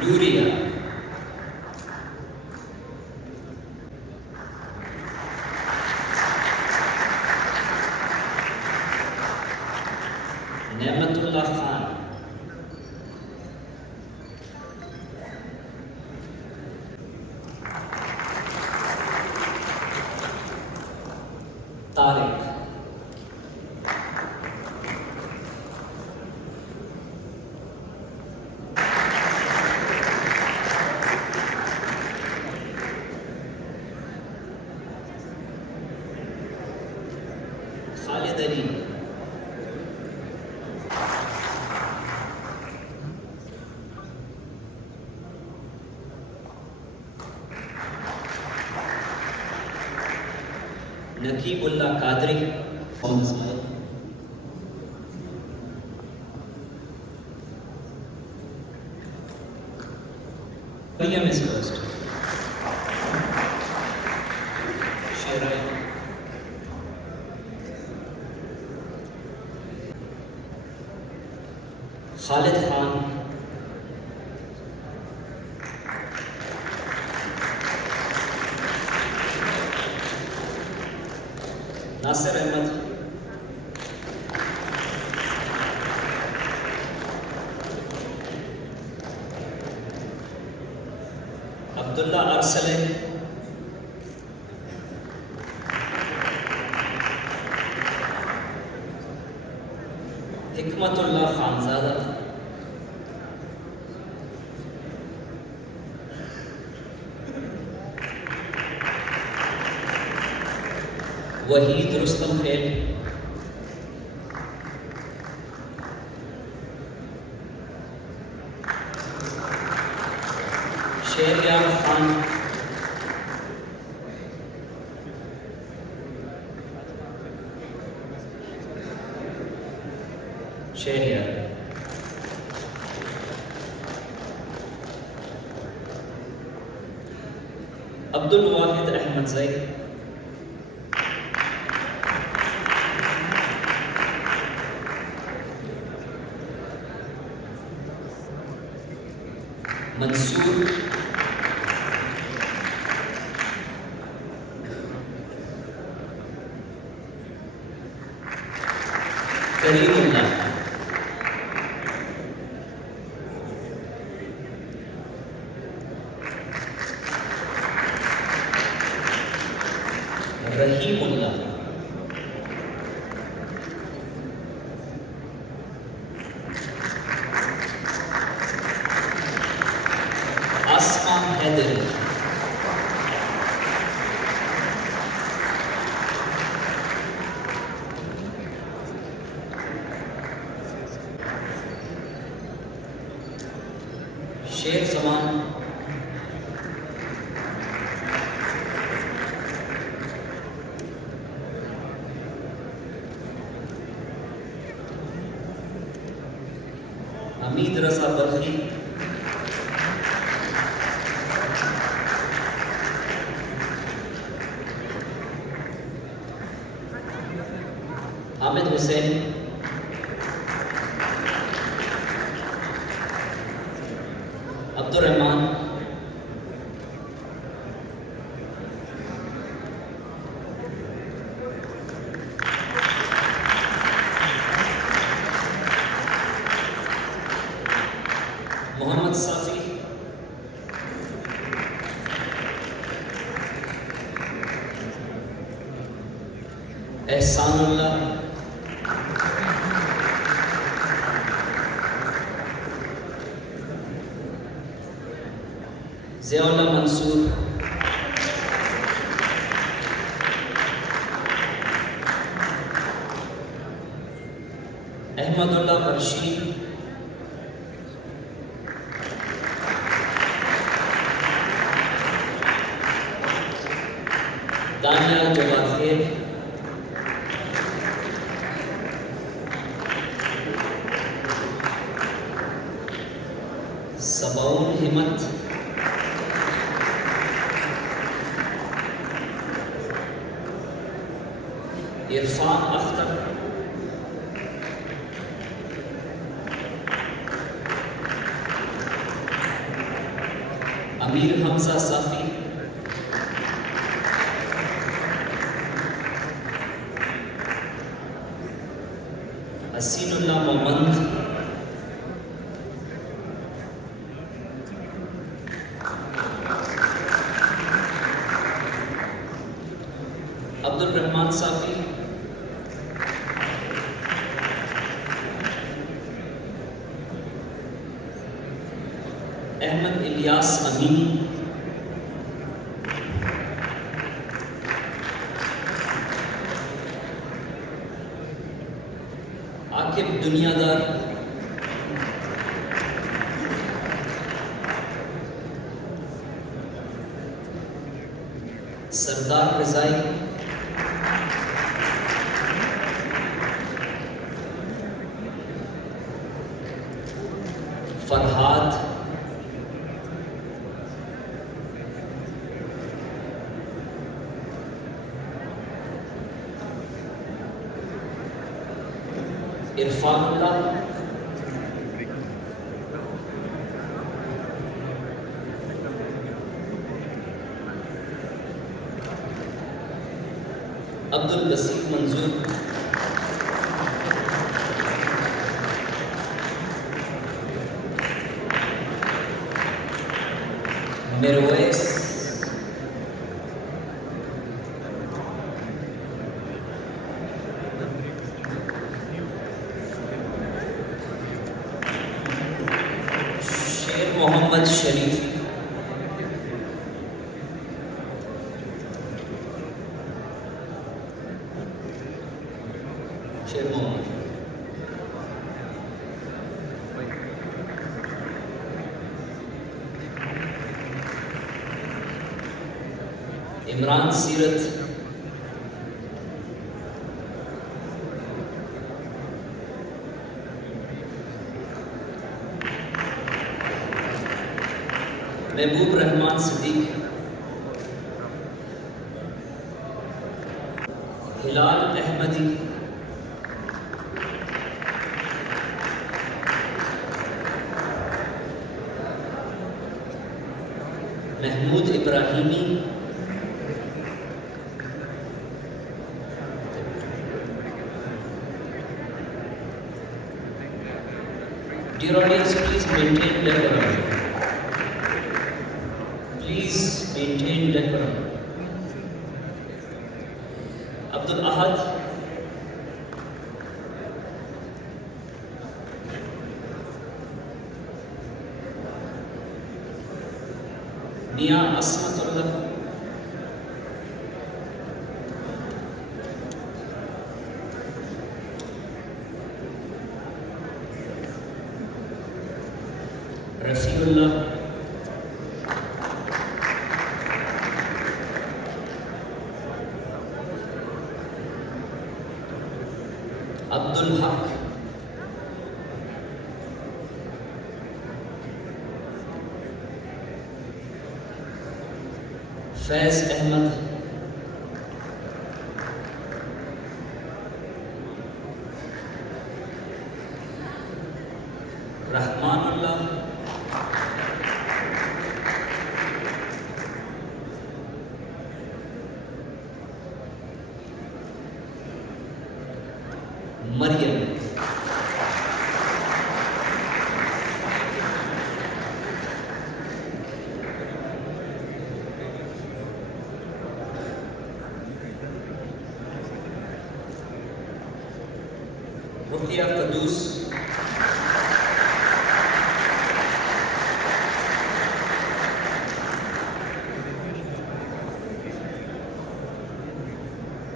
Nooria, Nematullah Khan, Tariq, Khalid Ali, Naqibullah Qadri, Maryam is first, शेराई, Khalid Khan, Nasir Ahmad, Abdullah अरसले, Hikmatullah Khanzada, Waheed Rustam खेल, शेरियार खान, शेरियार, अब्दुल वाहिद अहमद ज़ैद, मंसूर, करीमुल्लाह, रहीमुल्लाह, आसमा हैदरी, शेख जमान, हमीद रजा बल्खी, हामिद हुसैन, अब्दुल रहमान, मोहम्मद साफी, एहसानुल्लाह, ज़ियाउल्लाह मंसूर, अहमदुल्लाह बर्शी, दानिया जवाखेर, सबाउन हिम्मत, इरफान अख्तर, अमीर हमजा साफी, हसीनुल्लाह मोहम्मद, अब्दुल रहमान साफी, अहमद इलियास अमीनी, आकिब दुनियादार, सरदार रजाई, फरहाद, इरफानुल्लाह, अब्दुल बसीर मंजूर, मिरवैस, शेर मोहम्मद शरीफ, शेर मोहम्मद, इमरान सीरत, महबूब रहमान सिद्दीक, हिलाल Ahmadi, Mahmood इब्राहिमी, Dear audience, please maintain decorum. Please maintain decorum. Abdul Ahad, Nia Asmatullah, Rafiullah, Abdul Haq, Faiz Ahmad, Rahmanullah, Maryam, Ruqya Qudus,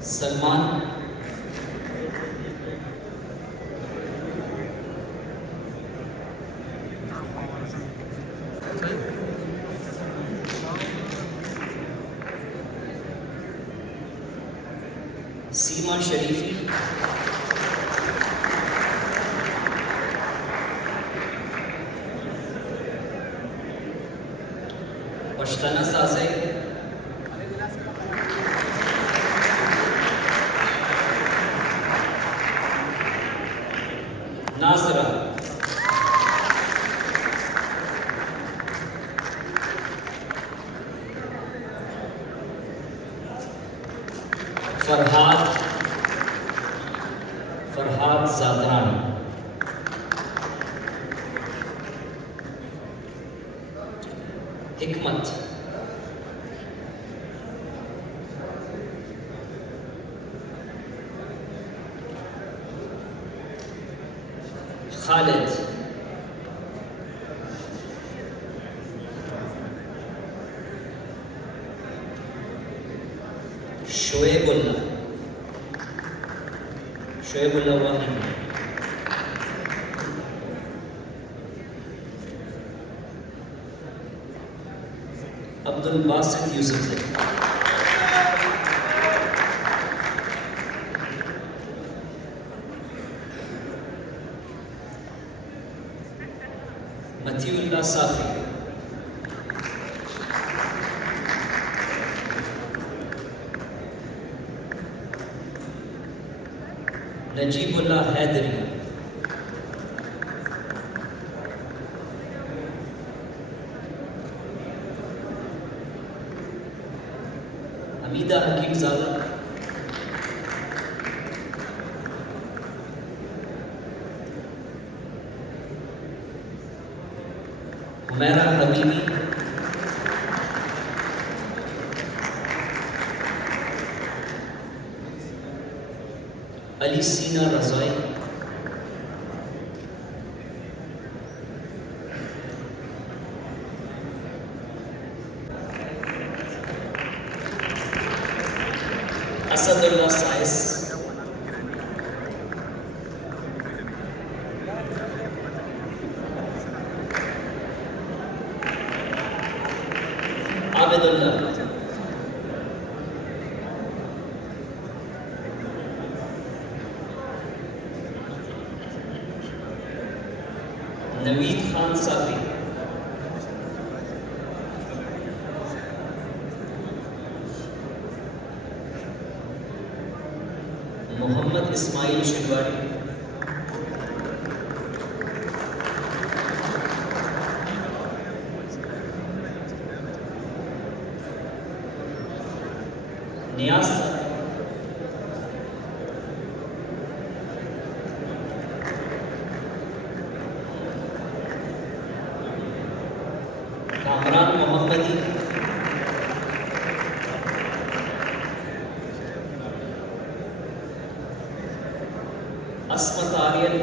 Salman, Seema Sharifi, Pashtana Sazai, Nazra, Farhad Zadran, हिकमत, खालिद, शोएबुल्लाह वाहिद, अब्दुल बासित यूसुफ, मतीउल्लाह साफी, नजीबुल्लाह हैदरी, हमीदा हकीमजादा, हुमैरा हबीबी, अली सीना रज़ाई, असदुल्लाह साइस, आबिदुल्लाह, नवीद खान साफी, मोहम्मद इस्माइल शिदवाड़ी, नियाज, कामरान मोहम्मदी, अस्मत आर्यन,